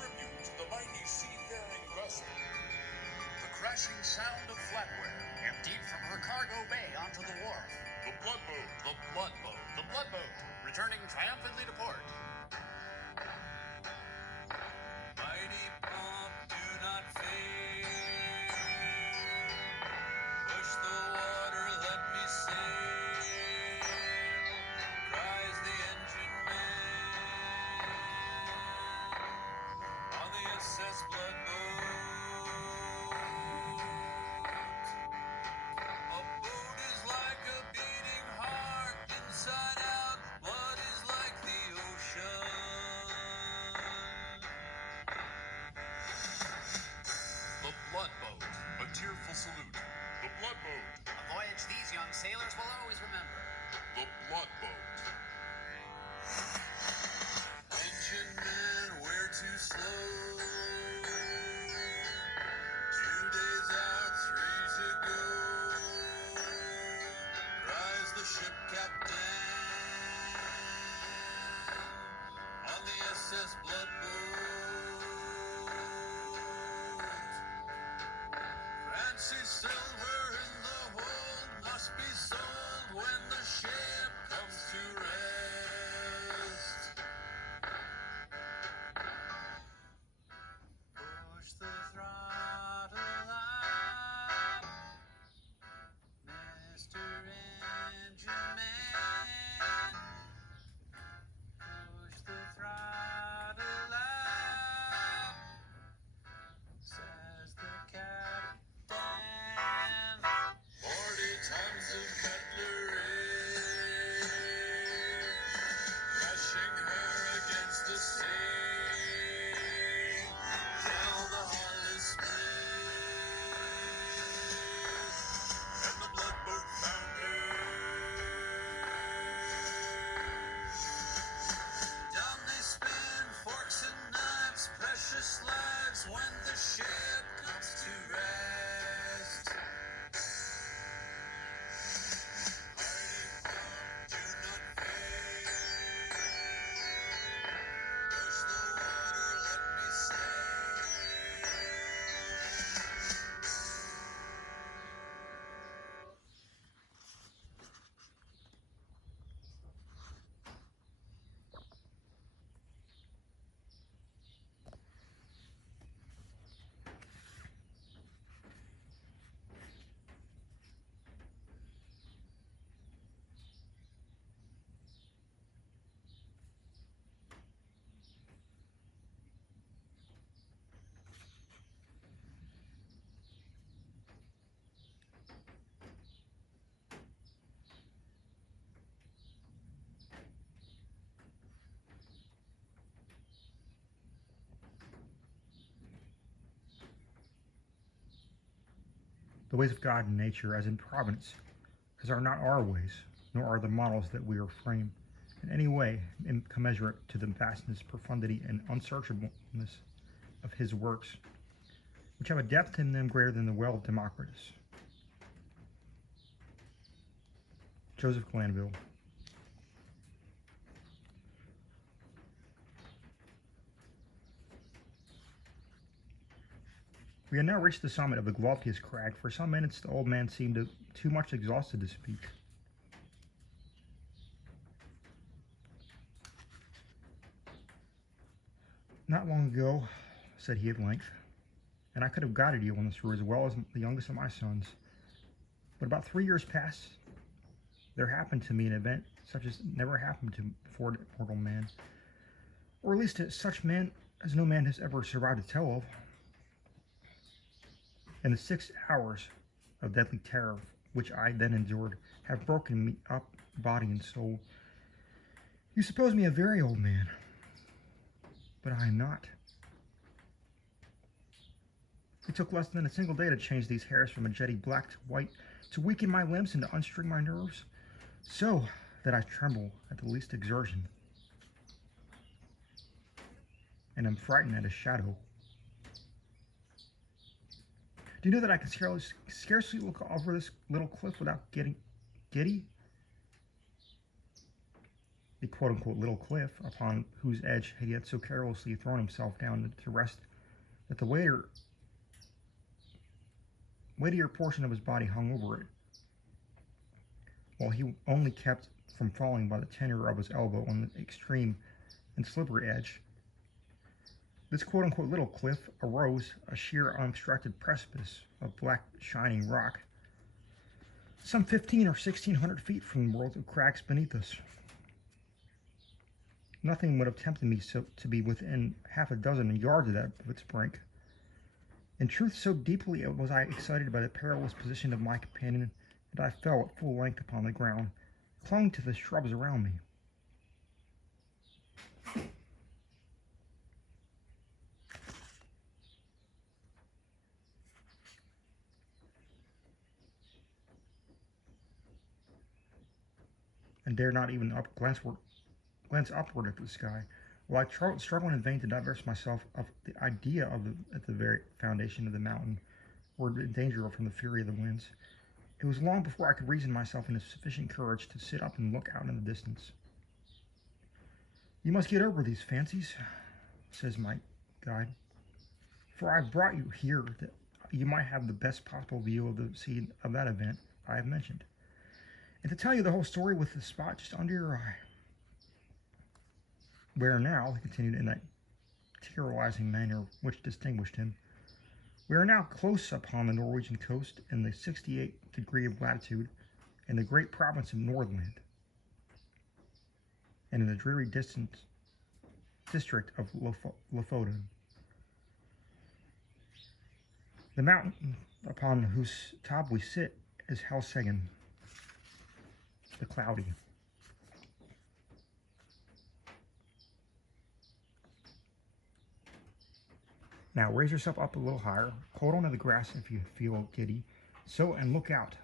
tribute to the mighty seafaring vessel. The crashing sound of flatware emptied from her cargo bay onto the wharf. The Bloodboat. The Bloodboat. The Bloodboat, returning triumphantly to port. Mighty pump, do not fail. Push the water, let me sail. Cries the engine man on the SS Bloodboat. A boat is like a beating heart inside out. Blood is like the ocean. The Bloodboat, a tearful salute. The Bloodboat. A voyage these young sailors will always remember. The Bloodboat. Engine man, we're too slow. 2 days out, 3 to go. Cries the ship captain on the SS Bloodboat. Fancy silver in the hold must be sold when the ship comes to rest. Push the throttle up, Mr. Engine Man. Push the throttle up, says the captain. 40 tons of cutlery, crushing her against the sea, till the hull is split, and the Bloodboat founders. Down they spin forks and knives, precious lives when the ship comes to rest. Mighty pump, do not fail. Push the water, let me sail. The ways of God in nature, as in providence, as are not our ways, nor are the models that we are framed in any way commensurate to the vastness, profundity, and unsearchableness of his works, which have a depth in them greater than the well of Democritus. Joseph Glanville. We had now reached the summit of the loftiest crag. For some minutes the old man seemed too much exhausted to speak. Not long ago, said he at length, and I could have guided you on this route as well as the youngest of my sons, but about 3 years past, there happened to me an event such as never happened to before mortal man, or at least to such man as no man has ever survived to tell of. And the 6 hours of deadly terror which I then endured have broken me up body and soul. You suppose me a very old man, but I am not. It took less than a single day to change these hairs from a jetty black to white, to weaken my limbs and to unstring my nerves, so that I tremble at the least exertion, and am frightened at a shadow. Do you know that I can scarcely look over this little cliff without getting giddy? the quote-unquote little cliff upon whose edge he had so carelessly thrown himself down to rest that the weightier portion of his body hung over it, while he only kept from falling by the tenure of his elbow on the extreme and slippery edge. This quote-unquote little cliff arose a sheer unobstructed precipice of black shining rock, some 15 or 1600 feet from the world of cracks beneath us. Nothing would have tempted me to be within half a dozen yards of its brink. In truth, so deeply was I excited by the perilous position of my companion that I fell at full length upon the ground, clung to the shrubs around me. And dare not even glance upward at the sky, while I struggled in vain to divest myself of the idea at the very foundation of the mountain, were in danger from the fury of the winds. It was long before I could reason myself into sufficient courage to sit up and look out in the distance. "You must get over these fancies," says my guide, "for I've brought you here that you might have the best possible view of the scene of that event I have mentioned, and to tell you the whole story with the spot just under your eye. Where now," he continued in that tyrannizing manner which distinguished him, "we are now close upon the Norwegian coast in the 68th degree of latitude in the great province of Nordland, and in the dreary distant district of Lofoten. The mountain upon whose top we sit is Helseggen, the Cloudy. Now raise yourself up a little higher, hold on to the grass if you feel giddy, so, and look out.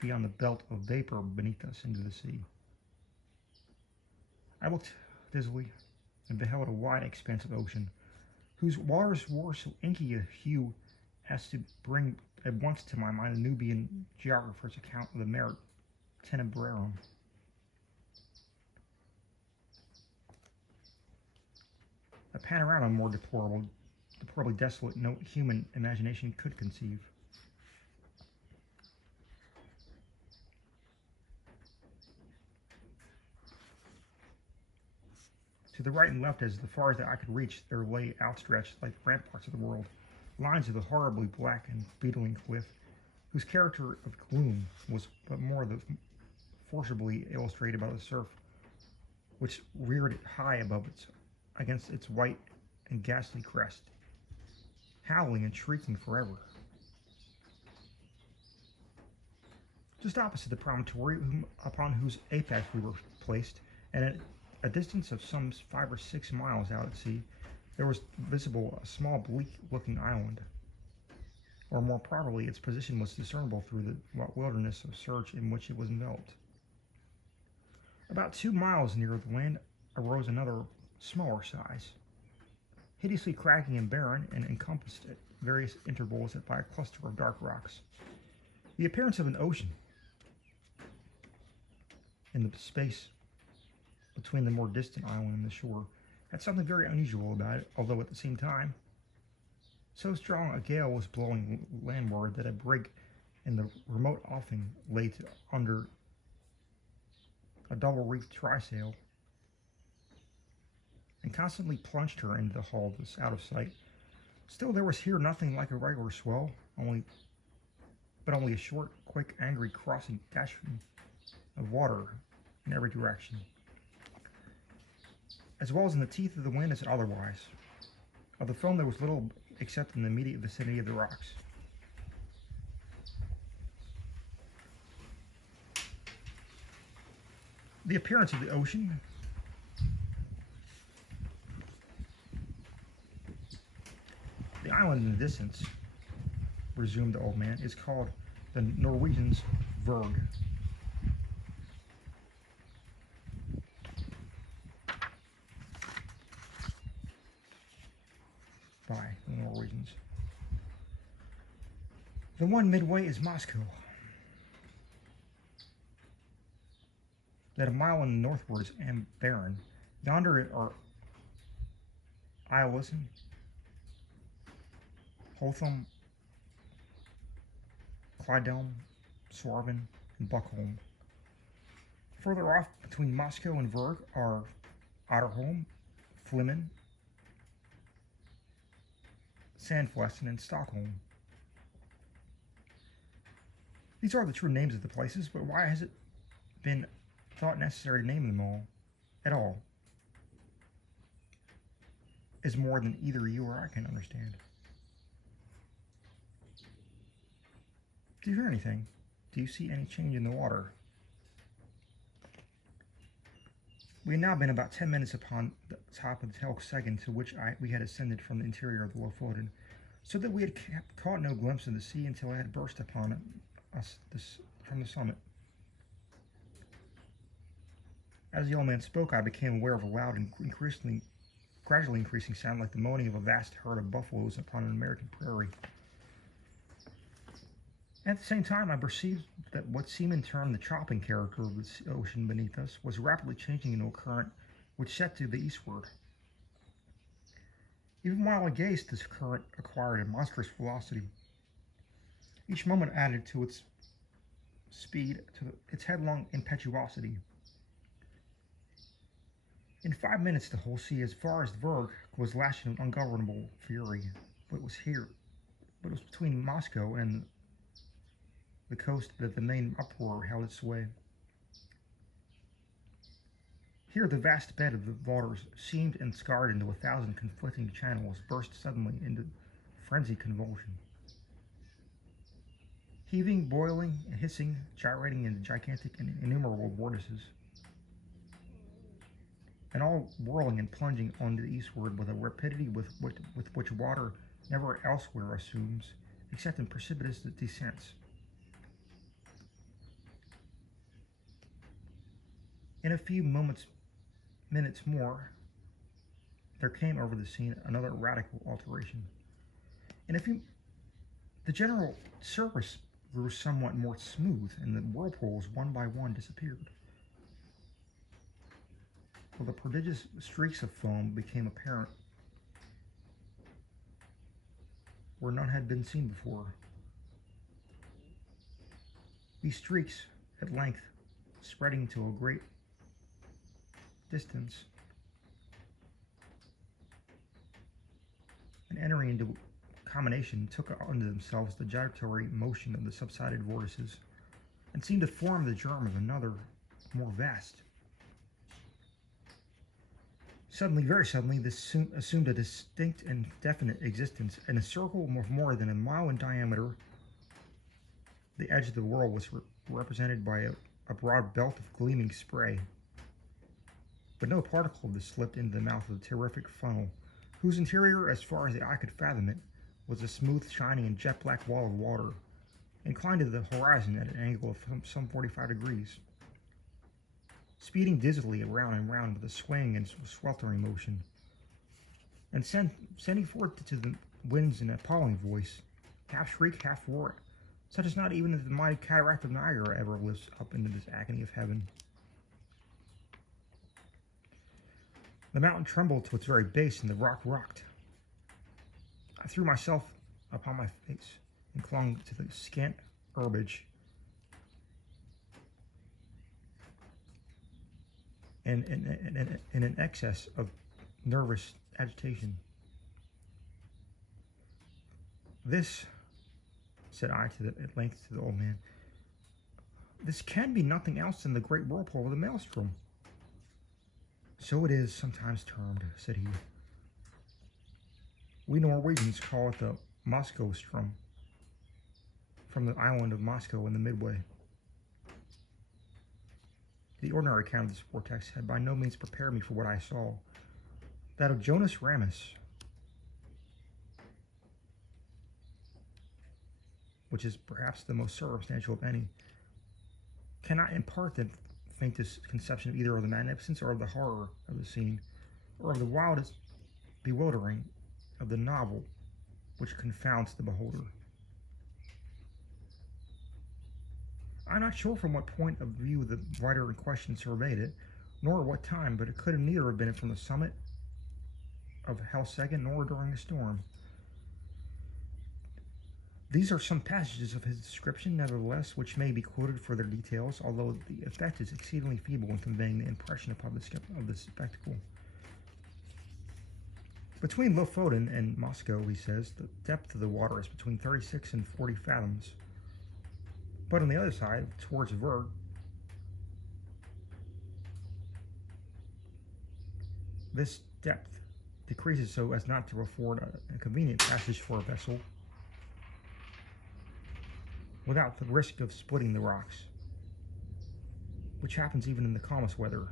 Beyond the belt of vapor beneath us into the sea." I looked dizzily and beheld a wide expanse of ocean, whose waters wore so inky a hue as to bring at once to my mind a Nubian geographer's account of the Mare Tenebrarum. A panorama more deplorably desolate no human imagination could conceive. To the right and left, as far as I could reach, there lay outstretched, like the ramparts of the world, lines of the horribly black and beetling cliff, whose character of gloom was but more forcibly illustrated by the surf, which reared high above against its white and ghastly crest, howling and shrieking forever. Just opposite the promontory upon whose apex we were placed, and at a distance of some 5 or 6 miles out at sea, there was visible a small bleak-looking island, or more properly, its position was discernible through the wilderness of surge in which it was enveloped. About 2 miles nearer the land arose another smaller size, hideously craggy and barren, and encompassed at various intervals by a cluster of dark rocks. The appearance of an ocean in the space between the more distant island and the shore had something very unusual about it, although at the same time so strong a gale was blowing landward that a brig in the remote offing lay under a double-reefed trysail, and constantly plunged her into the hull out of sight. Still, there was here nothing like a regular swell, but only a short, quick, angry crossing dashing of water in every direction, as well as in the teeth of the wind as otherwise. Of the foam there was little except in the immediate vicinity of the rocks. The appearance of the ocean The island in the distance, resumed the old man, is called the Norwegians' Verg. By the Norwegians. The one midway is Moscow. that a mile in the northward is barren. Yonder are Islesen, Hotham, Clydelm, Swarben, and Buckholm. Further off, between Moscow and Verg, are Otterholm, Flimmen, Sandflessen, and Stockholm. These are the true names of the places, but why has it been thought necessary to name them all at all? Is more than either you or I can understand. Do you hear anything? Do you see any change in the water? We had now been about 10 minutes upon the top of the Telksagan, to which we had ascended from the interior of the Lofoten, so that we had caught no glimpse of the sea until it had burst upon us from the summit. As the old man spoke, I became aware of a loud and gradually increasing sound, like the moaning of a vast herd of buffaloes upon an American prairie. At the same time, I perceived that what seamen term the chopping character of the ocean beneath us was rapidly changing into a current which set to the eastward. Even while I gazed, this current acquired a monstrous velocity. Each moment added to its speed, to its headlong impetuosity. In 5 minutes, the whole sea, as far as Verg, was lashing in ungovernable fury. But it was between Moscow and the coast that the main uproar held its sway. Here the vast bed of the waters, seamed and scarred into 1,000 conflicting channels, burst suddenly into frenzied convulsion. Heaving, boiling, and hissing, gyrating in gigantic and innumerable vortices, and all whirling and plunging on to the eastward with a rapidity with which water never elsewhere assumes, except in precipitous descents. In a few minutes more, there came over the scene another radical alteration. The general surface grew somewhat more smooth, and the whirlpools one by one disappeared, while the prodigious streaks of foam became apparent where none had been seen before. These streaks, at length, spreading to a great distance, and entering into combination, took unto themselves the gyratory motion of the subsided vortices, and seemed to form the germ of another, more vast. Suddenly, very suddenly, this assumed a distinct and definite existence, and a circle of more than a mile in diameter. The edge of the world was represented by a broad belt of gleaming spray, but no particle of this slipped into the mouth of the terrific funnel, whose interior, as far as the eye could fathom it, was a smooth, shining, and jet-black wall of water, inclined to the horizon at an angle of some 45 degrees, speeding dizzily around and round with a swaying and sweltering motion, and sending forth to the winds an appalling voice, half shriek, half roar, such as not even the mighty cataract of Niagara ever lifts up into this agony of heaven. The mountain trembled to its very base, and the rock rocked. I threw myself upon my face and clung to the scant herbage and in an excess of nervous agitation. "This," said I at length to the old man, "this can be nothing else than the great whirlpool of the Maelstrom." "So it is sometimes termed," said he. "We Norwegians call it the Moskowstrom, from the island of Moscow in the Midway." The ordinary account of this vortex had by no means prepared me for what I saw. That of Jonas Ramus, which is perhaps the most circumstantial of any, cannot impart the faintest conception of either of the magnificence or of the horror of the scene, or of the wildest bewildering of the novel which confounds the beholder. I'm not sure from what point of view the writer in question surveyed it, nor at what time, but it could have neither have been from the summit of Helseggen nor during a storm. These are some passages of his description, nevertheless, which may be quoted for their details, although the effect is exceedingly feeble in conveying the impression upon the spectacle. Between Lofoten and Moscow, he says, the depth of the water is between 36 and 40 fathoms. But on the other side, towards Verg, this depth decreases so as not to afford a convenient passage for a vessel without the risk of splitting the rocks, which happens even in the calmest weather.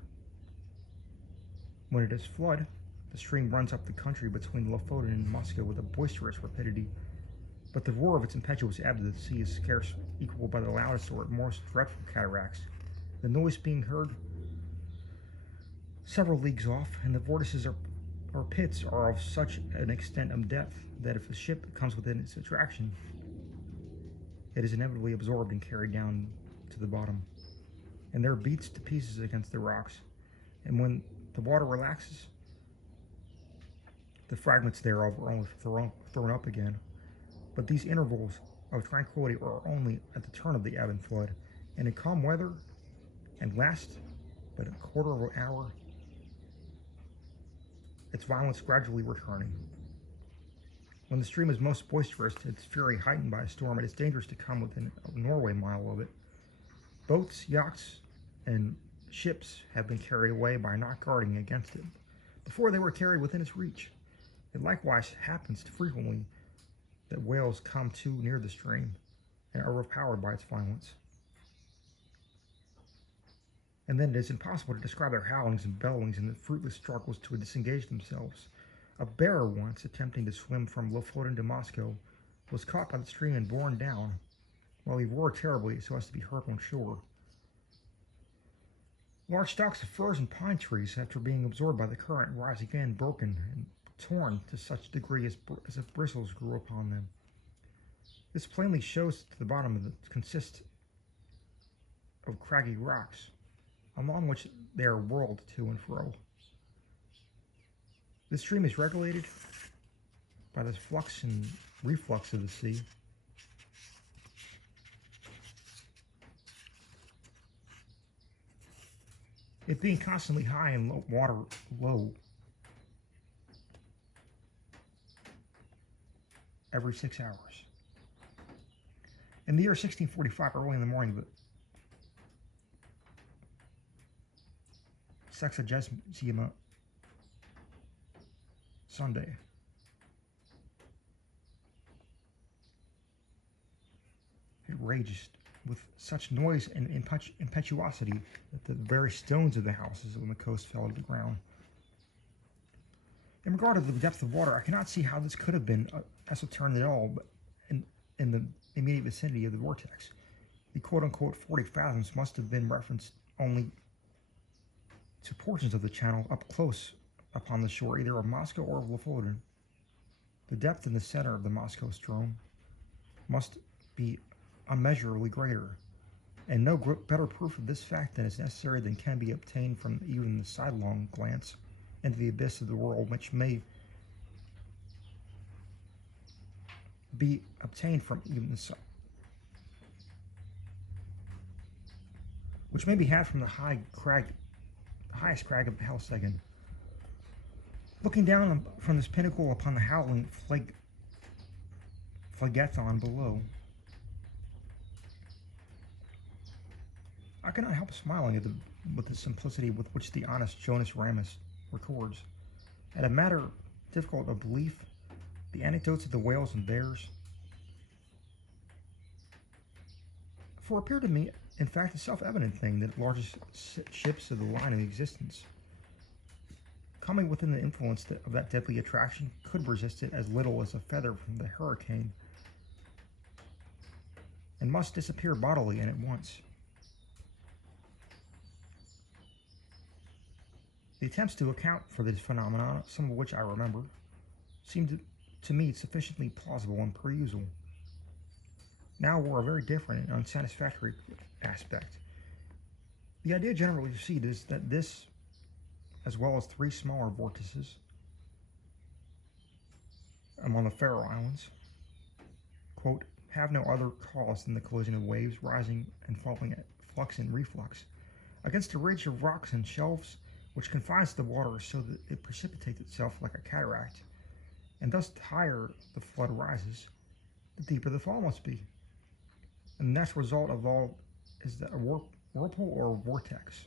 When it is flood, the stream runs up the country between Lofoten and Moscow with a boisterous rapidity, but the roar of its impetuous ebb to the sea is scarce equaled by the loudest or most dreadful cataracts, the noise being heard several leagues off, and the vortices or pits are of such an extent of depth that if a ship comes within its attraction, it is inevitably absorbed and carried down to the bottom, and there beats to pieces against the rocks. And when the water relaxes, the fragments thereof are only thrown up again. But these intervals of tranquility are only at the turn of the ebb and flood, and in calm weather, and last but a quarter of an hour, its violence gradually returning. When the stream is most boisterous, its fury heightened by a storm, it is dangerous to come within a Norway mile of it. Boats, yachts, and ships have been carried away by not guarding against it before they were carried within its reach. It likewise happens frequently that whales come too near the stream and are overpowered by its violence. And then it is impossible to describe their howlings and bellowings and the fruitless struggles to disengage themselves. A bear once, attempting to swim from Lofoten to Moscow, was caught by the stream and borne down, while he roared terribly so as to be heard on shore. Large stalks of firs and pine trees, after being absorbed by the current, rise again broken and torn to such a degree as if bristles grew upon them. This plainly shows that the bottom of it consists of craggy rocks, along which they are whirled to and fro. This stream is regulated by the flux and reflux of the sea. It being constantly high and water low every 6 hours. In the year 1645, early in the morning of the Sexagesima Sunday, it raged with such noise and impetuosity that the very stones of the houses on the coast fell to the ground. In regard to the depth of water, I cannot see how this could have been ascertained at all, but in the immediate vicinity of the vortex. The quote-unquote 40 fathoms must have been referenced only to portions of the channel up close upon the shore, either of Moscow or of Lofoten. The depth in the center of the Moscow Strom must be immeasurably greater, and no better proof of this fact than is necessary than can be obtained from even the sidelong glance into the abyss of the world, which may be obtained from even the which may be had from the highest crag of Helseggen. Looking down from this pinnacle upon the howling Phlegethon below, I cannot help smiling with the simplicity with which the honest Jonas Ramus records. At a matter difficult of belief, the anecdotes of the whales and bears. For it appeared to me, in fact, a self-evident thing that the largest ships of the line in existence, coming within the influence of that deadly attraction, could resist it as little as a feather from the hurricane, and must disappear bodily and at once. The attempts to account for this phenomenon, some of which I remember, seemed to me sufficiently plausible and perusal. now were a very different and unsatisfactory aspect. The idea generally received is that this, as well as 3 smaller vortices among the Faroe Islands, quote, have no other cause than the collision of waves rising and falling at flux and reflux against a ridge of rocks and shelves which confines the water so that it precipitates itself like a cataract, and thus the higher the flood rises, the deeper the fall must be. And the natural result of all is that a whirlpool or vortex,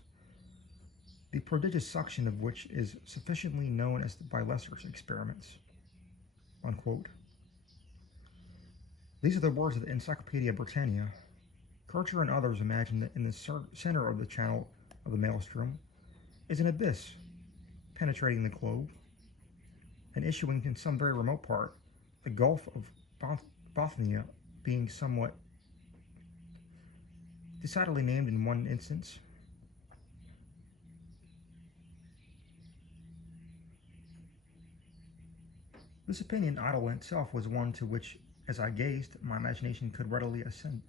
the prodigious suction of which is sufficiently known as by lesser experiments, unquote. These are the words of the Encyclopedia Britannica. Kircher and others imagine that in the center of the channel of the Maelstrom is an abyss penetrating the globe and issuing in some very remote part, the Gulf of Bothnia being somewhat decidedly named in one instance. This opinion, idle in itself, was one to which, as I gazed, my imagination could readily ascended.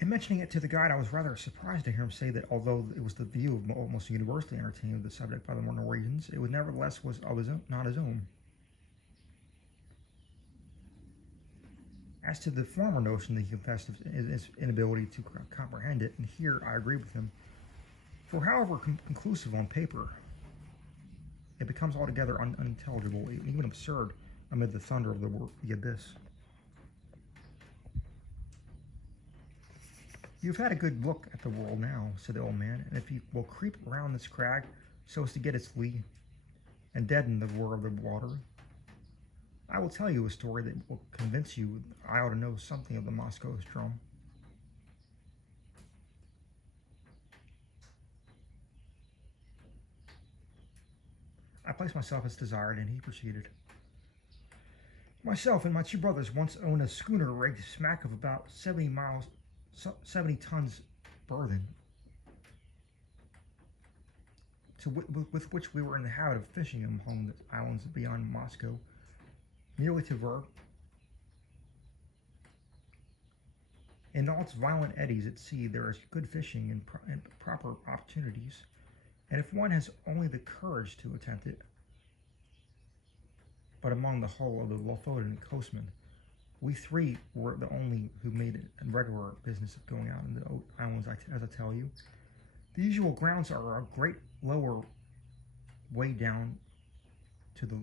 In mentioning it to the guide, I was rather surprised to hear him say that although it was the view of almost universally entertained of the subject by the Norwegians, it was nevertheless of his own, not his own. As to the former notion that he confessed his inability to comprehend it, and here I agree with him, for however conclusive on paper, it becomes altogether unintelligible, even absurd, amid the thunder of the abyss. You've had a good look at the world now, said the old man, and if you will creep around this crag so as to get its lee and deaden the roar of the water, I will tell you a story that will convince you I ought to know something of the Maelstrom. I placed myself as desired, and he proceeded. Myself and my 2 brothers once owned a schooner rigged smack of about 70 tons burthen, with which we were in the habit of fishing among the islands beyond Moscow, nearly to Ver. In all its violent eddies at sea, there is good fishing and proper opportunities, and if one has only the courage to attempt it. But among the whole of the Lofoten coastmen, we 3 were the only who made it a regular business of going out in the islands, as I tell you. The usual grounds are a great lower way down to the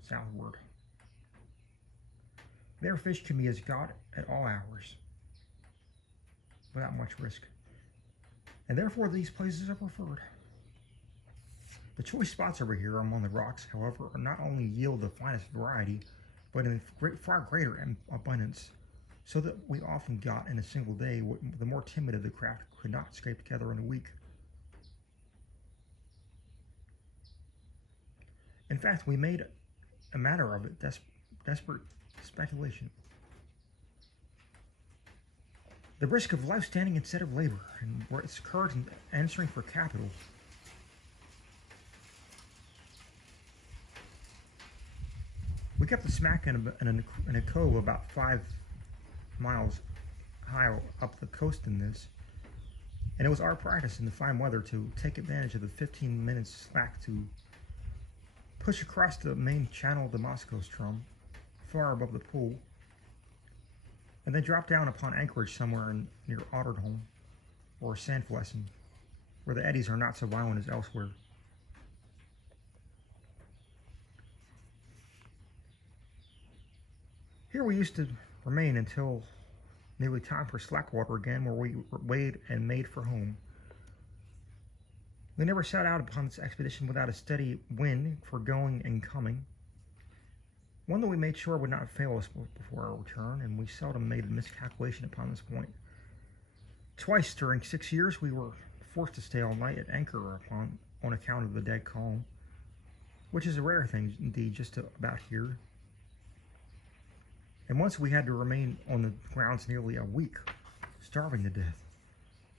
southward. There fish can be as got at all hours, without much risk, and therefore these places are preferred. The choice spots over here among the rocks, however, not only yield the finest variety, but in far greater abundance, so that we often got in a single day what the more timid of the craft could not scrape together in a week. In fact, we made a matter of it, desperate speculation. The risk of life standing instead of labor, and where it's occurred in answering for capital. We kept the smack in a cove about 5 miles high up the coast in this, and it was our practice in the fine weather to take advantage of the 15 minutes slack to push across the main channel of the Maelstrom, far above the pool, and then drop down upon anchorage somewhere near Otterholm or Sandflessen, where the eddies are not so violent as elsewhere. Here we used to remain until nearly time for slack water again, where we weighed and made for home. We never set out upon this expedition without a steady wind for going and coming, one that we made sure would not fail us before our return, and we seldom made a miscalculation upon this point. Twice during 6 years we were forced to stay all night at anchor on account of the dead calm, which is a rare thing indeed just about here. And once we had to remain on the grounds nearly a week, starving to death,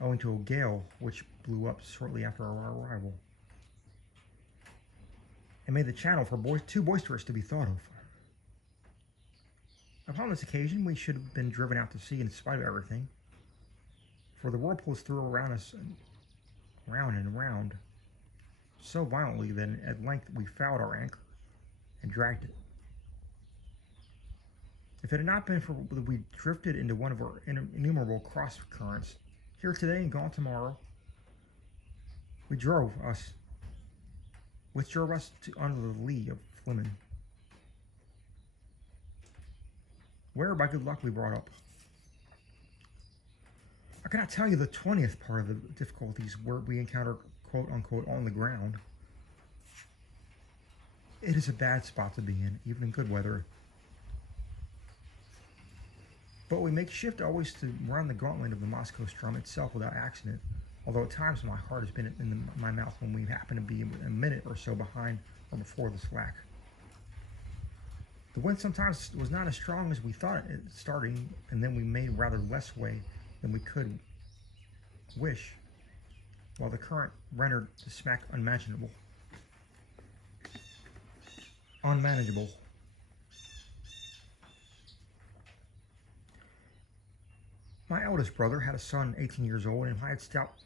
owing to a gale which blew up shortly after our arrival, and made the channel for too boisterous to be thought of. Upon this occasion, we should have been driven out to sea in spite of everything, for the whirlpools threw around us round and round so violently that at length we fouled our anchor and dragged it. If it had not been for that we drifted into one of our innumerable cross currents, here today and gone tomorrow, which drove us to under the lee of Fleming, where by good luck we brought up. I cannot tell you the 20th part of the difficulties where we encounter quote unquote on the ground. It is a bad spot to be in, even in good weather. But we make shift always to run the gauntlet of the Moscow Strom itself without accident, although at times my heart has been in my mouth when we happen to be a minute or so behind or before the slack. The wind sometimes was not as strong as we thought it starting, and then we made rather less way than we could wish, while the current rendered the smack unmanageable. My eldest brother had a son 18 years old, and I had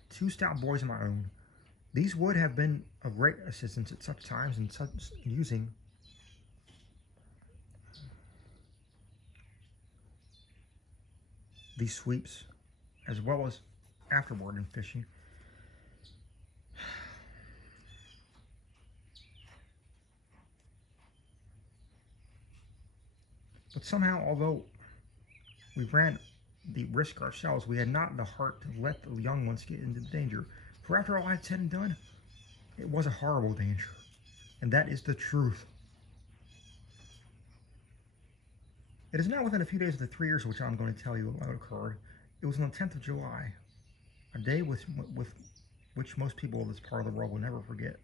two stout boys of my own. These would have been of great assistance at such times and such using these sweeps, as well as afterward in fishing. But somehow, although we ran the risk ourselves, we had not the heart to let the young ones get into danger. For after all I had said and done, it was a horrible danger, and that is the truth. It is now within a few days of the 3 years which I'm going to tell you what occurred. It was on the 10th of July, a day with which most people of this part of the world will never forget.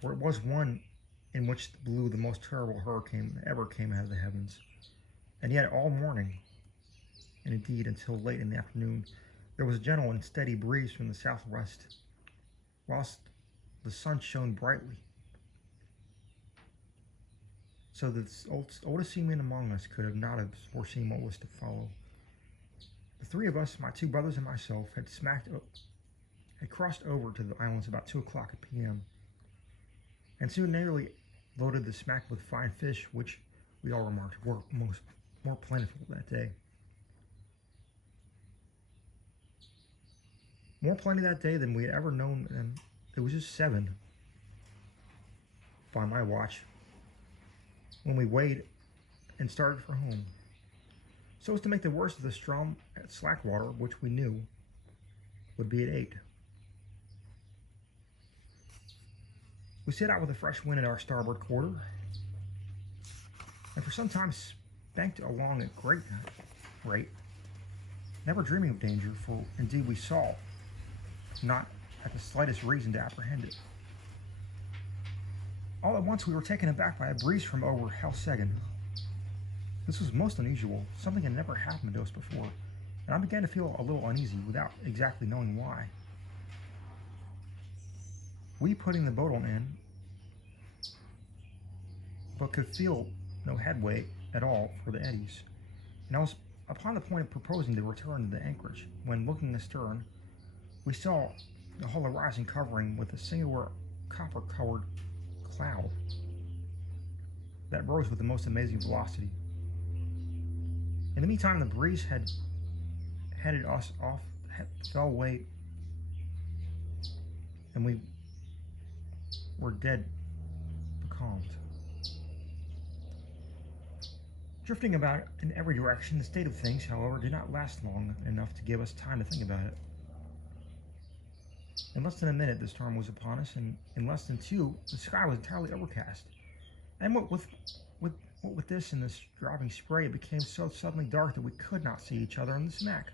For it was one in which blew the most terrible hurricane that ever came out of the heavens. And yet all morning, and indeed until late in the afternoon, there was a gentle and steady breeze from the southwest, whilst the sun shone brightly. So that the oldest seaman among us could not have foreseen what was to follow. The three of us, my two brothers and myself, had crossed over to the islands about 2 o'clock p.m. and soon nearly loaded the smack with fine fish, which we all remarked were more plentiful that day. More plenty that day than we had ever known, and it was just 7 by my watch when we weighed and started for home, so as to make the worst of the Strom at slack water, which we knew would be at 8. We set out with a fresh wind at our starboard quarter, and for some time spanked along at great rate, never dreaming of danger, for indeed we saw not at the slightest reason to apprehend it. All at once we were taken aback by a breeze from over Helseggen. This was most unusual. Something had never happened to us before, and I began to feel a little uneasy without exactly knowing why. We putting the boat on end, but could feel no headway at all for the eddies, and I was upon the point of proposing to return to the anchorage, when, looking astern, we saw the whole horizon covering with a singular copper-colored cloud that rose with the most amazing velocity. In the meantime, the breeze had headed us off, fell away, and we were dead becalmed. Drifting about in every direction, the state of things, however, did not last long enough to give us time to think about it. In less than a minute, the storm was upon us, and in less than 2, the sky was entirely overcast. And what with this and this driving spray, it became so suddenly dark that we could not see each other in the smack.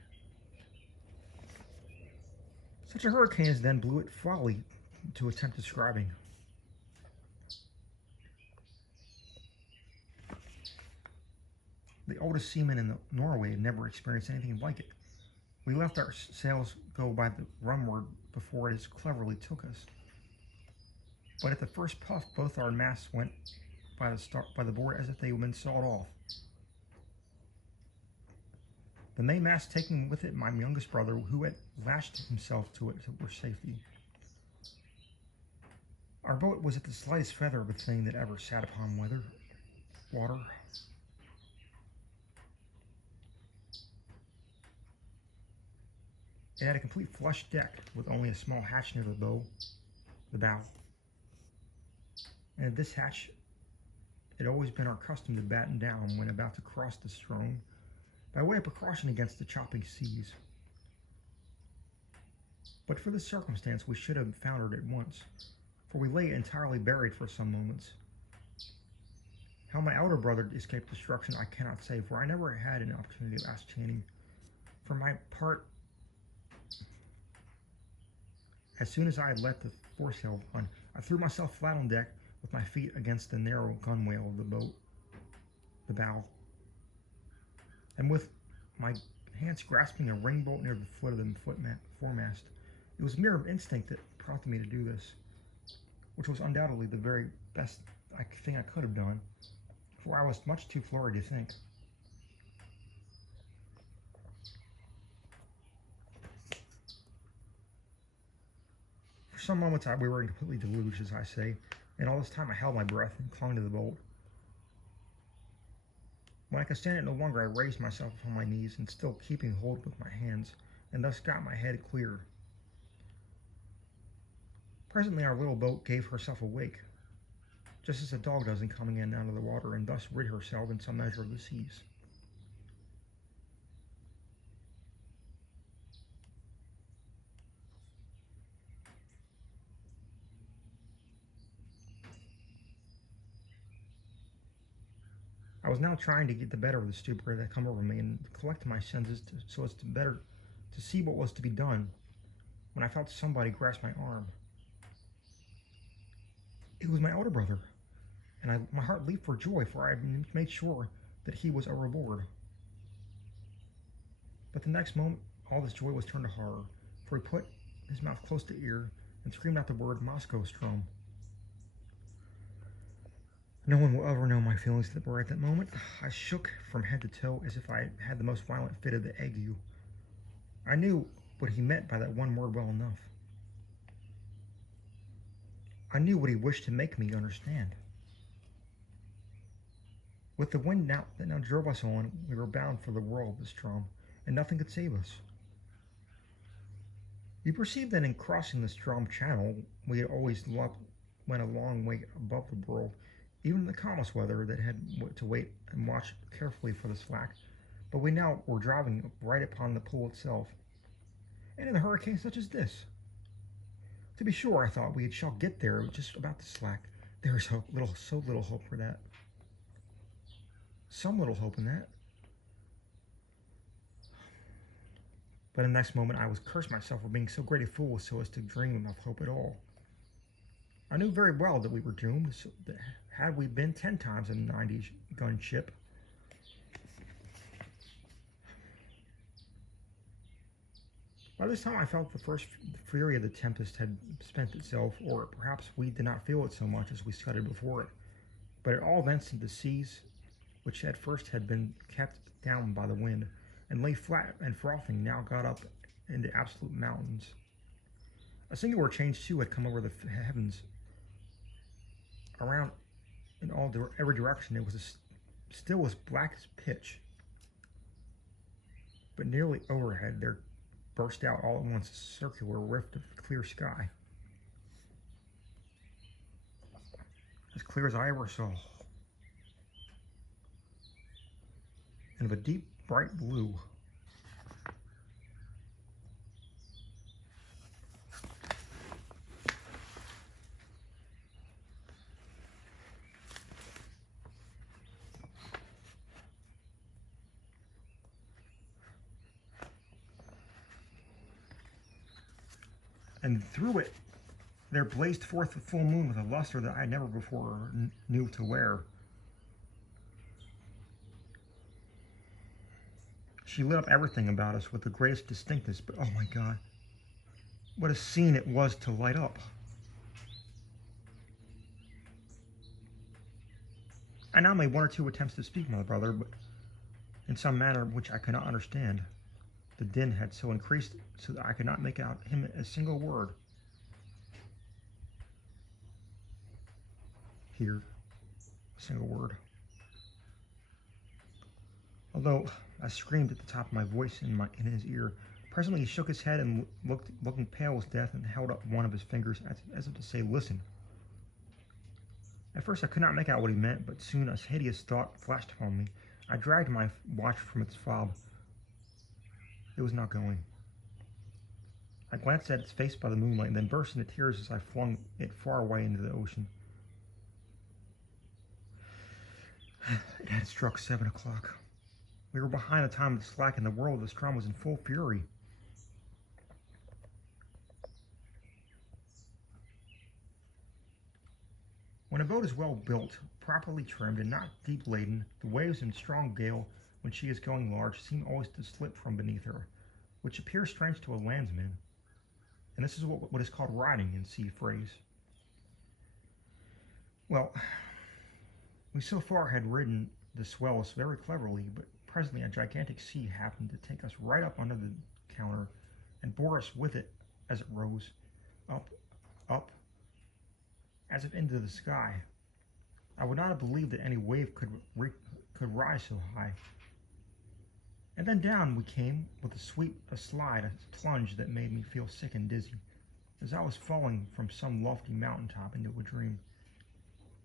Such a hurricane as then blew it folly to attempt describing. The oldest seaman in Norway had never experienced anything like it. We left our sails go by the runward before it as cleverly took us. But at the first puff, both our masts went by the board as if they had been sawed off. The mainmast taking with it my youngest brother, who had lashed himself to it for safety. Our boat was at the slightest feather of a thing that ever sat upon water. It had a complete flush deck with only a small hatch near the bow, the bow. And at this hatch, it had always been our custom to batten down when about to cross the Strom, by way of precaution against the chopping seas. But for this circumstance, we should have foundered at once, for we lay entirely buried for some moments. How my elder brother escaped destruction I cannot say, for I never had an opportunity to ask Channing. For my part, as soon as I had let the foresail run, I threw myself flat on deck with my feet against the narrow gunwale of the boat, the bow, and with my hands grasping a ring bolt near the foot of the foremast. It was mere instinct that prompted me to do this, which was undoubtedly the very best thing I could have done, for I was much too flurried to think. For some moments we were completely deluged, as I say, and all this time I held my breath and clung to the bolt. When I could stand it no longer, I raised myself upon my knees, and still keeping hold with my hands, and thus got my head clear. Presently our little boat gave herself a wake, just as a dog does in coming in and out of the water, and thus rid herself in some measure of the seas. I was now trying to get the better of the stupor that had come over me and collect my senses so as to see what was to be done, when I felt somebody grasp my arm. It was my older brother, and my heart leaped for joy, for I had made sure that he was overboard. But the next moment, all this joy was turned to horror, for he put his mouth close to ear and screamed out the word Maelstrom. No one will ever know my feelings that were at that moment. I shook from head to toe as if I had the most violent fit of the ague. I knew what he meant by that one word well enough. I knew what he wished to make me understand. With the wind that now drove us on, we were bound for the whirl of the Strom, and nothing could save us. You perceive that in crossing the Strom channel, we had always went a long way above the world, even in the calmest weather that had to wait and watch carefully for the slack, but we now were driving right upon the pool itself. And in a hurricane such as this, to be sure, I thought we shall get there just about the slack. There is so little hope for that. Some little hope in that. But in the next moment, I was cursed myself for being so great a fool so as to dream of hope at all. I knew very well that we were doomed, so that had we been 10 times a 90-gun ship, by this time I felt the first fury of the tempest had spent itself, or perhaps we did not feel it so much as we scudded before it. But at all events, the seas, which at first had been kept down by the wind, and lay flat and frothing, now got up into absolute mountains. A singular change, too, had come over the heavens. Around in every direction, it was still as black as pitch. But nearly overhead, there burst out all at once a circular rift of clear sky, as clear as I ever saw, and of a deep, bright blue. And through it, there blazed forth the full moon with a luster that I never before knew to wear. She lit up everything about us with the greatest distinctness, but oh my God, what a scene it was to light up. I now made one or two attempts to speak my brother, but in some manner which I could not understand. The din had so increased so that I could not make out him a single word. Hear a single word. Although I screamed at the top of my voice in his ear, presently he shook his head and looking pale as death, and held up one of his fingers as if to say, "Listen." At first I could not make out what he meant, but soon a hideous thought flashed upon me. I dragged my watch from its fob. It was not going. I glanced at its face by the moonlight, and then burst into tears as I flung it far away into the ocean. It had struck 7 o'clock. We were behind the time of the slack, and the whirl of the Strom was in full fury. When a boat is well built, properly trimmed, and not deep laden, the waves in strong gale, when she is going large, seem always to slip from beneath her, which appears strange to a landsman, and this is what is called riding in sea phrase. Well, we so far had ridden the swells very cleverly, but presently a gigantic sea happened to take us right up under the counter and bore us with it as it rose, up, up, as if into the sky. I would not have believed that any wave could rise so high. And then down we came with a sweep, a slide, a plunge that made me feel sick and dizzy, as I was falling from some lofty mountaintop into a dream.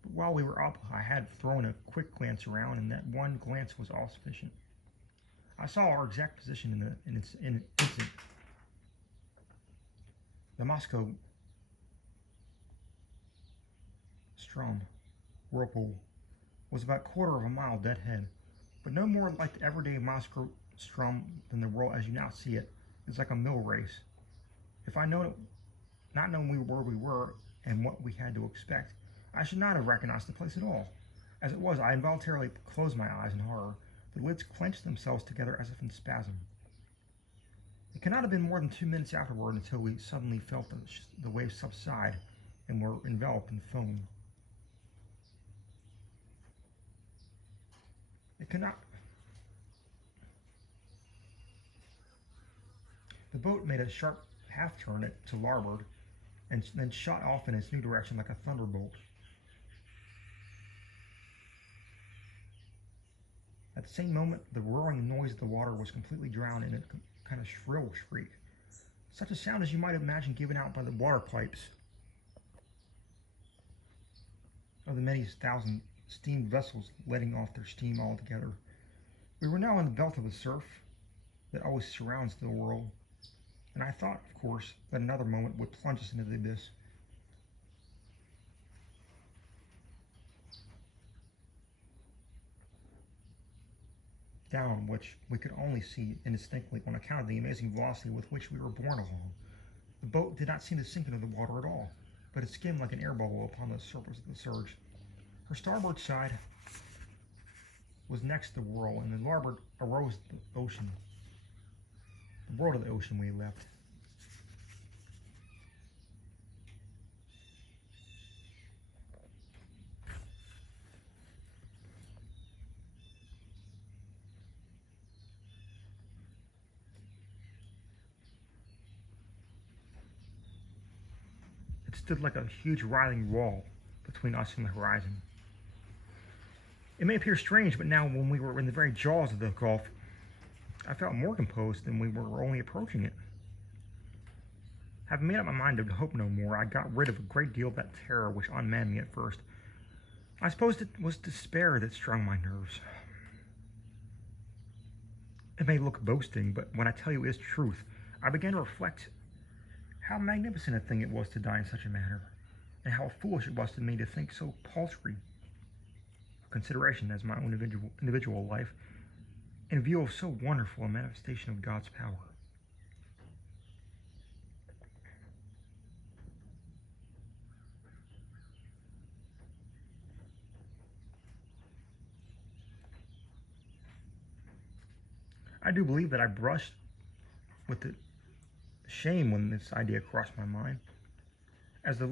But while we were up, I had thrown a quick glance around, and that one glance was all sufficient. I saw our exact position in an instant. The Moscow Strom whirlpool was about a quarter of a mile dead ahead, but no more like the everyday Moscow Strom than the world as you now see it. It's like a mill race. If I not known where we were and what we had to expect, I should not have recognized the place at all. As it was, I involuntarily closed my eyes in horror. The lids clenched themselves together as if in spasm. It cannot have been more than 2 minutes afterward until we suddenly felt the waves subside and were enveloped in foam. It cannot. The boat made a sharp half-turn to larboard and then shot off in its new direction like a thunderbolt. At the same moment, the roaring noise of the water was completely drowned in a kind of shrill shriek, such a sound as you might imagine given out by the water pipes of the many thousand steam vessels letting off their steam altogether. We were now in the belt of the surf that always surrounds the world, and I thought, of course, that another moment would plunge us into the abyss. Down which we could only see indistinctly on account of the amazing velocity with which we were borne along. The boat did not seem to sink into the water at all, but it skimmed like an air bubble upon the surface of the surge. Her starboard side was next the whirl, and the larboard arose the ocean. The world of the ocean we left. It stood like a huge writhing wall between us and the horizon. It may appear strange, but now when we were in the very jaws of the gulf, I felt more composed than we were only approaching it. Having made up my mind to hope no more, I got rid of a great deal of that terror which unmanned me at first. I suppose it was despair that strung my nerves. It may look boasting, but when I tell you it is truth, I began to reflect how magnificent a thing it was to die in such a manner, and how foolish it was to me to think so paltry a consideration as my own individual life in view of so wonderful a manifestation of God's power. I do believe that I brushed with the shame when this idea crossed my mind. After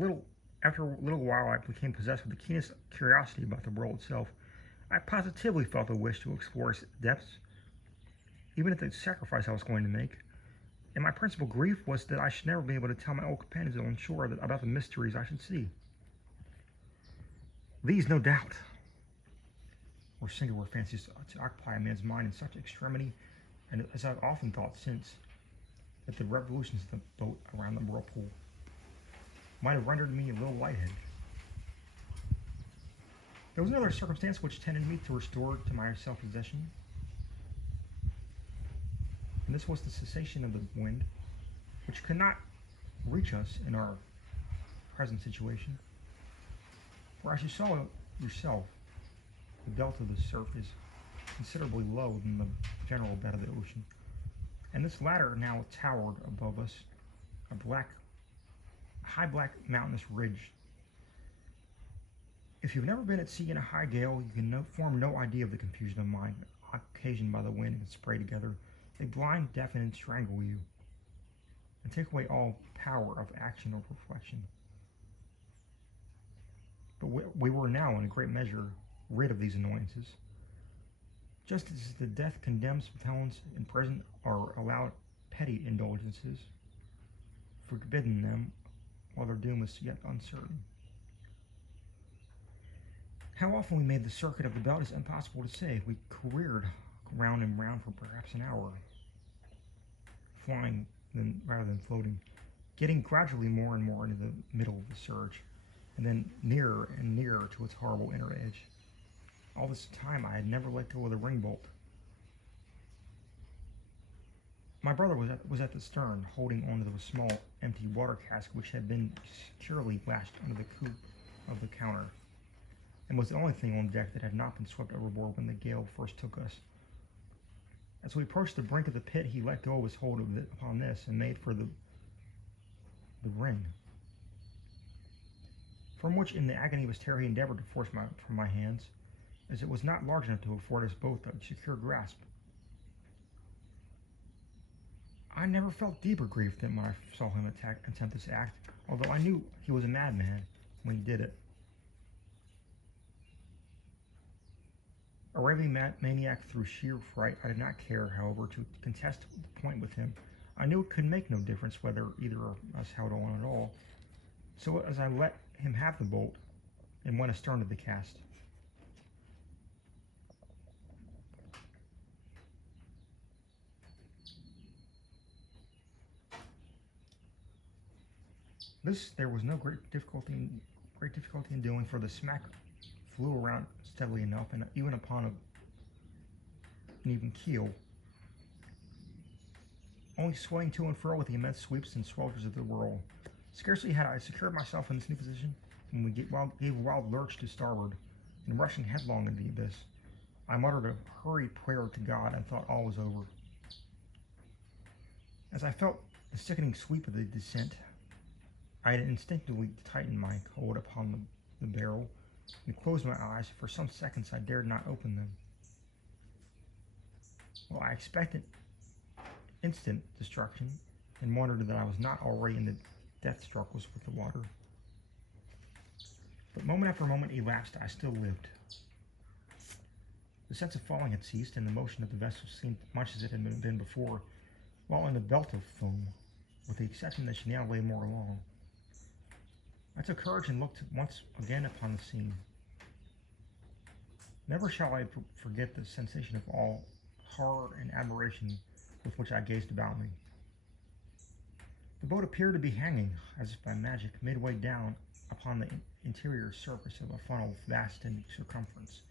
a little while, I became possessed with the keenest curiosity about the world itself, I positively felt a wish to explore its depths, even at the sacrifice I was going to make. And my principal grief was that I should never be able to tell my old companions on shore about the mysteries I should see. These, no doubt, were singular fancies to occupy a man's mind in such extremity, and as I've often thought since, that the revolutions of the boat around the whirlpool might have rendered me a little lightheaded. There was another circumstance which tended me to restore to my self-possession, and this was the cessation of the wind, which could not reach us in our present situation. For as you saw yourself, the belt of the surf is considerably low than the general bed of the ocean, and this latter now towered above us, a high black mountainous ridge. If you've never been at sea in a high gale, you can form no idea of the confusion of mind occasioned by the wind and spray together. They blind, deafen, and strangle you, and take away all power of action or reflection. But we were now, in a great measure, rid of these annoyances. Just as the death condemns felons in prison are allowed petty indulgences, forbidden them while their doom is yet uncertain. How often we made the circuit of the belt is impossible to say. We careered round and round for perhaps an hour, flying rather than floating, getting gradually more and more into the middle of the surge, and then nearer and nearer to its horrible inner edge. All this time I had never let go of the ring bolt. My brother was at the stern, holding onto the small empty water cask which had been securely lashed under the coop of the counter, and was the only thing on deck that had not been swept overboard when the gale first took us. As we approached the brink of the pit, he let go of his hold upon this and made for the ring, from which in the agony of his terror he endeavored to force from my hands, as it was not large enough to afford us both a secure grasp. I never felt deeper grief than when I saw him attempt this act, although I knew he was a madman when he did it. A raving maniac through sheer fright, I did not care, however, to contest the point with him. I knew it could make no difference whether either of us held on at all. So as I let him have the bolt and went astern of the cast. This there was no great difficulty in doing, for the smack flew around steadily enough, and even upon an even keel, only swaying to and fro with the immense sweeps and swelters of the whirl. Scarcely had I secured myself in this new position when we gave a wild lurch to starboard, and rushing headlong into the abyss, I muttered a hurried prayer to God and thought all was over. As I felt the sickening sweep of the descent, I had instinctively tightened my hold upon the barrel and closed my eyes. For some seconds I dared not open them. Well, I expected instant destruction and wondered that I was not already in the death struggles with the water. But moment after moment elapsed, I still lived. The sense of falling had ceased, and the motion of the vessel seemed much as it had been before, while in a belt of foam, with the exception that she now lay more along. I took courage and looked once again upon the scene. Never shall I forget the sensation of all horror and admiration with which I gazed about me. The boat appeared to be hanging, as if by magic, midway down upon the interior surface of a funnel vast in circumference,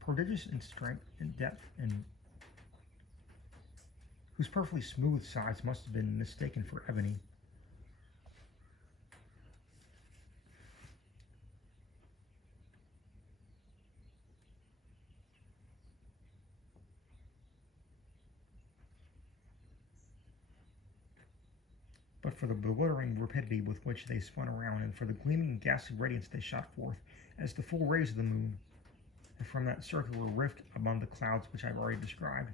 prodigious in strength and depth, and whose perfectly smooth sides must have been mistaken for ebony. But for the bewildering rapidity with which they spun around, and for the gleaming and ghastly radiance they shot forth, as the full rays of the moon, and from that circular rift among the clouds which I have already described,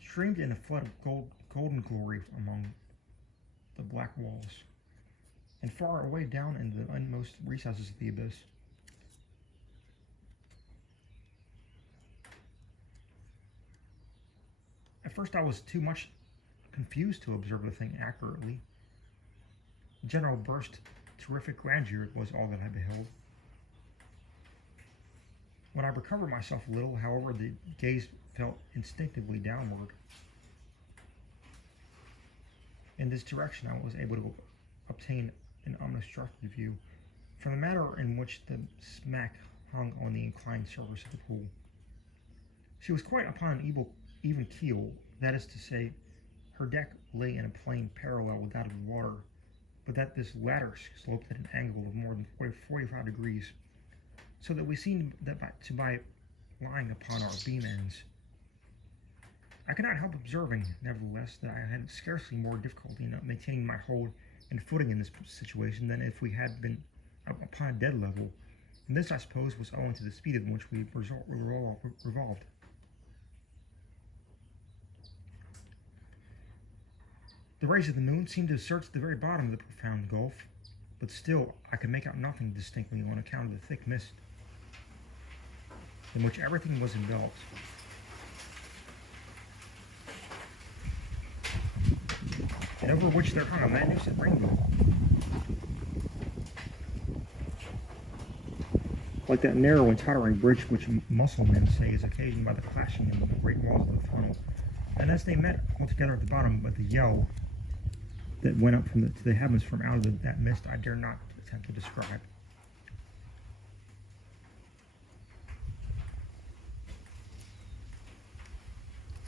streamed in a flood of golden glory among the black walls, and far away down in the inmost recesses of the abyss. At first I was too much confused to observe the thing accurately. General burst, terrific grandeur was all that I beheld. When I recovered myself a little, however, the gaze fell instinctively downward. In this direction I was able to obtain an unobstructed view from the manner in which the smack hung on the inclined surface of the pool. She was quite upon an even keel, that is to say, her deck lay in a plane parallel with that of the water, but that this latter sloped at an angle of more than 45 degrees, so that we seemed to be lying upon our beam ends. I could not help observing, nevertheless, that I had scarcely more difficulty in maintaining my hold and footing in this situation than if we had been upon a dead level, and this, I suppose, was owing to the speed in which we revolved. The rays of the moon seemed to search the very bottom of the profound gulf, but still I could make out nothing distinctly on account of the thick mist in which everything was enveloped. And over which there hung a magnificent rainbow, like that narrow and tottering bridge which Musselmen say is occasioned by the clashing in the great walls of the funnel. And as they met altogether at the bottom, but the yell that went up to the heavens from out of that mist I dare not attempt to describe.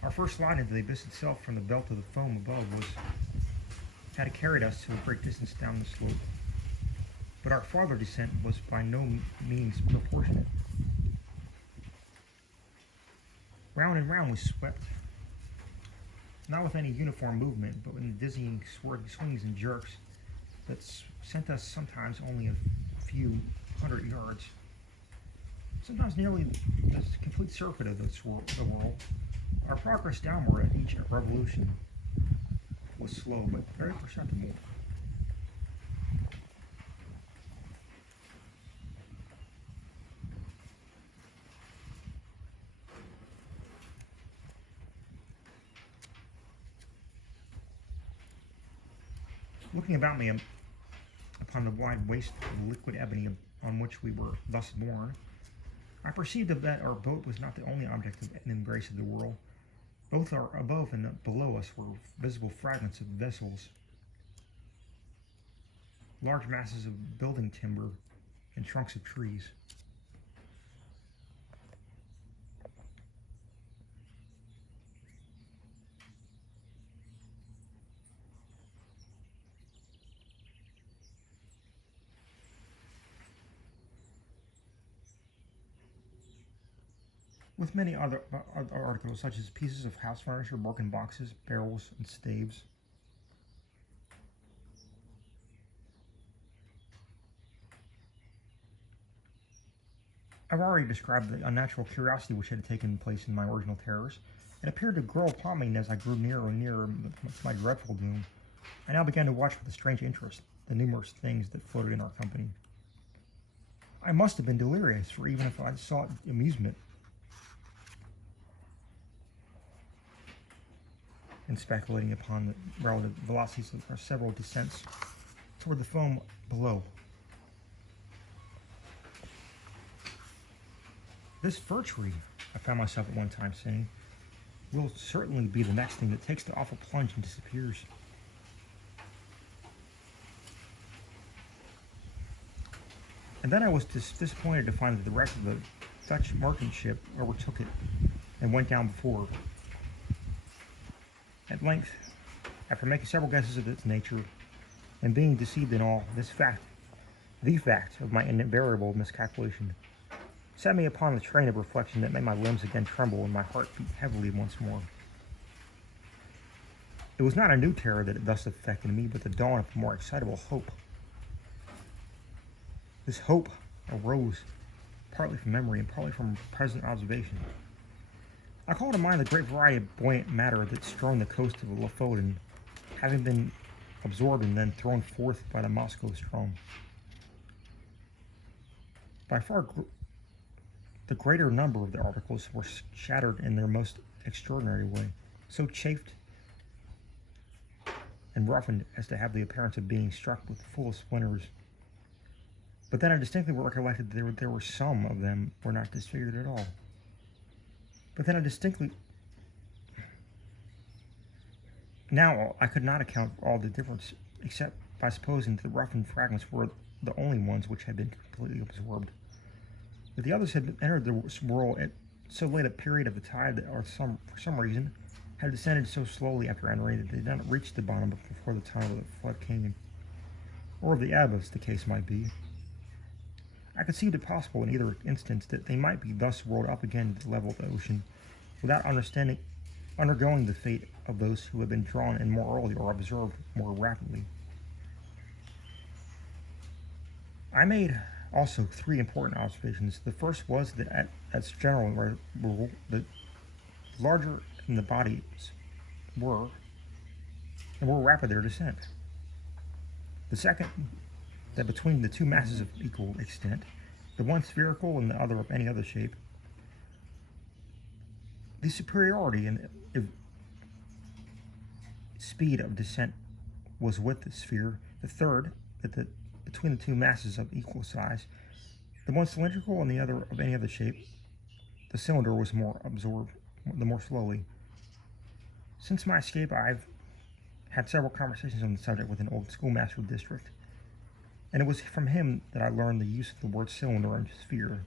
Our first slide into the abyss itself from the belt of the foam above had carried us to a great distance down the slope, but our farther descent was by no means proportionate. Round and round we swept, not with any uniform movement, but in dizzying swings and jerks that sent us sometimes only a few hundred yards, sometimes nearly a complete circuit of the whirl. Our progress downward at each revolution was slow, but very perceptible. Looking about me upon the wide waste of liquid ebony on which we were thus borne, I perceived that our boat was not the only object of an embrace of the world. Both our above and below us were visible fragments of vessels, large masses of building timber, and trunks of trees. With many other articles, such as pieces of house furniture, broken boxes, barrels, and staves. I've already described the unnatural curiosity which had taken place in my original terrors. It appeared to grow upon me as I grew nearer and nearer to my dreadful doom. I now began to watch with a strange interest the numerous things that floated in our company. I must have been delirious, for even if I sought amusement in speculating upon the relative velocities of our several descents toward the foam below. This fir tree, I found myself at one time saying, will certainly be the next thing that takes the awful plunge and disappears. And then I was disappointed to find that the wreck of the Dutch merchant ship overtook it and went down before. At length, after making several guesses of its nature, and being deceived in all, the fact of my invariable miscalculation, set me upon the train of reflection that made my limbs again tremble and my heart beat heavily once more. It was not a new terror that thus affected me, but the dawn of a more excitable hope. This hope arose partly from memory and partly from present observation. I call to mind the great variety of buoyant matter that strewn the coast of Lofoten, having been absorbed and then thrown forth by the Moscow Strom. By far the greater number of the articles were shattered in their most extraordinary way, so chafed and roughened as to have the appearance of being struck with full of splinters. But then I distinctly recollected that there were some of them were not disfigured at all. Now I could not account for all the difference, except by supposing that the roughened fragments were the only ones which had been completely absorbed. But the others had entered the swirl at so late a period of the tide that, for some reason, had descended so slowly after entering that they did not reach the bottom before the time of the flood came, or of the ebb, as the case might be. I conceived it possible in either instance that they might be thus rolled up again to the level of the ocean, without undergoing the fate of those who had been drawn in more early or observed more rapidly. I made also 3 important observations. The first was that, as general rule, the larger the bodies were, the more rapid their descent. The second, that between the 2 masses of equal extent, the one spherical and the other of any other shape, the superiority in speed of descent was with the sphere. The third, that between the 2 masses of equal size, the one cylindrical and the other of any other shape, the cylinder was more absorbed, the more slowly. Since my escape, I've had several conversations on the subject with an old schoolmaster of the district, and it was from him that I learned the use of the word cylinder and sphere.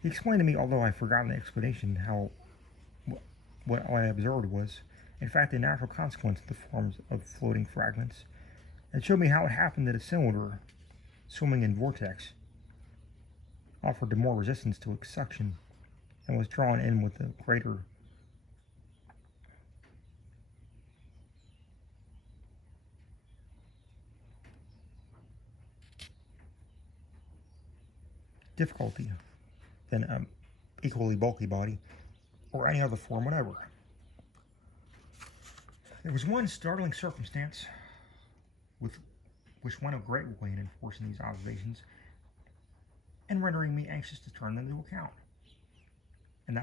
He explained to me, although I've forgotten the explanation, how what I observed was, in fact, a natural consequence of the forms of floating fragments, and showed me how it happened that a cylinder, swimming in vortex, offered more resistance to its suction, and was drawn in with a greater difficulty than an equally bulky body, or any other form whatever. There was one startling circumstance which went a great way in enforcing these observations and rendering me anxious to turn them to account. And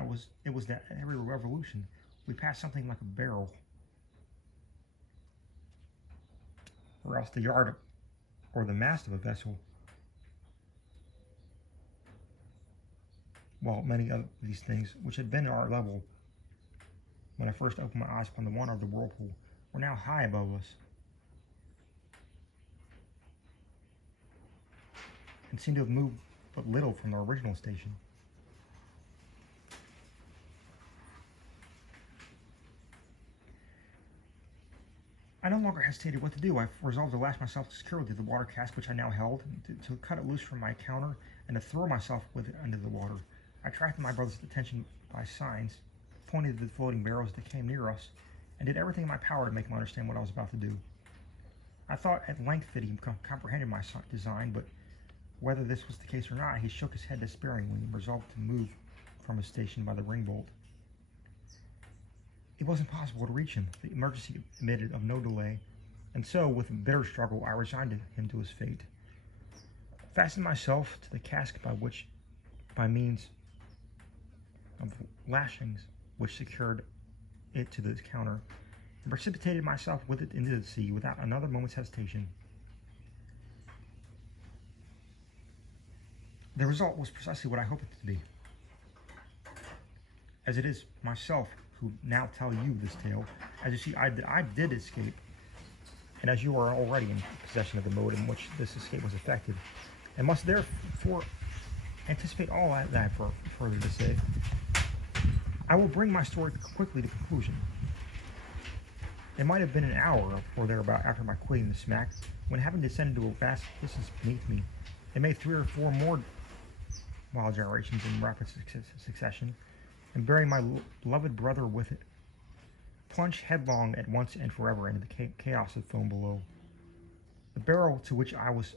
it was that at every revolution we passed something like a barrel, or else the yard or the mast of a vessel, while many of these things, which had been at our level when I first opened my eyes upon the wonder of the whirlpool, were now high above us, and seemed to have moved but little from their original station. I no longer hesitated what to do. I resolved to lash myself securely to the water cask which I now held, to cut it loose from my counter, and to throw myself with it into the water. I attracted my brother's attention by signs, pointed to the floating barrels that came near us, and did everything in my power to make him understand what I was about to do. I thought at length that he comprehended my design, but whether this was the case or not, he shook his head despairingly and resolved to move from his station by the ringbolt. It was impossible to reach him. The emergency admitted of no delay, and so, with a bitter struggle, I resigned him to his fate. Fastened myself to the cask by means of lashings which secured it to the counter, and precipitated myself with it into the sea without another moment's hesitation. The result was precisely what I hoped it to be. As it is myself who now tell you this tale, as you see, I did escape, and as you are already in possession of the mode in which this escape was effected, and must therefore anticipate all that I have further to say, I will bring my story quickly to conclusion. It might have been an hour or thereabout after my quitting the smack, when, having descended to a vast distance beneath me, it made 3 or 4 more wild gyrations in rapid succession, and bearing my beloved brother with it, plunged headlong at once and forever into the chaos of foam below. The barrel to which I was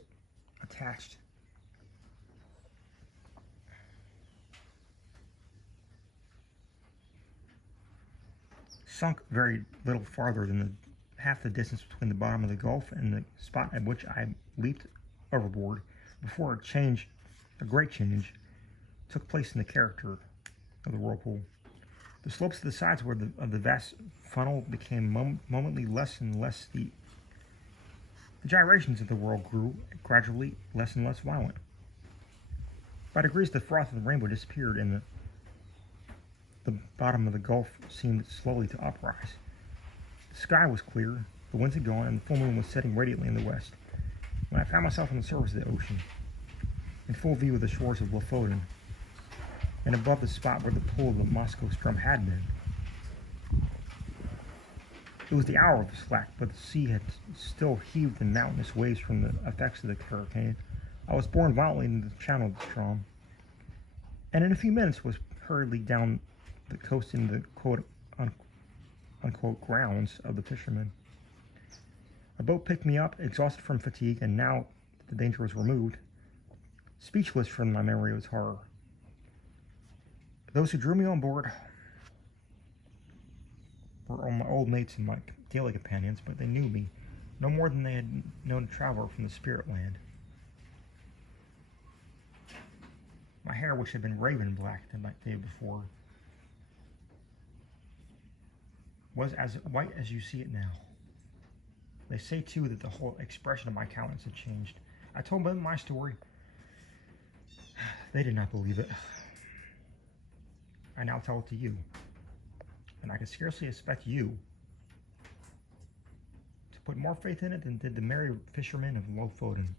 attached sunk very little farther than half the distance between the bottom of the gulf and the spot at which I leaped overboard, before a great change, took place in the character of the whirlpool. The slopes of the sides of the vast funnel became momently less and less steep. The gyrations of the world grew gradually less and less violent. By degrees, the froth of the rainbow disappeared, and the bottom of the gulf seemed slowly to uprise. The sky was clear, the winds had gone, and the full moon was setting radiantly in the west, when I found myself on the surface of the ocean, in full view of the shores of Lofoten, and above the spot where the pool of the Maelstrom had been. It was the hour of the slack, but the sea had still heaved in mountainous waves from the effects of the hurricane. I was borne violently into the channel of the Strom, and in a few minutes was hurriedly down the coast in the quote-unquote grounds of the fishermen. A boat picked me up, exhausted from fatigue, and now that the danger was removed, speechless from my memory of its horror. Those who drew me on board were all my old mates and my daily companions, but they knew me no more than they had known a traveler from the spirit land. My hair, which had been raven black the day before, was as white as you see it now. They say, too, that the whole expression of my countenance had changed. I told them my story. They did not believe it. I now tell it to you, and I can scarcely expect you to put more faith in it than did the merry fishermen of Lofoten.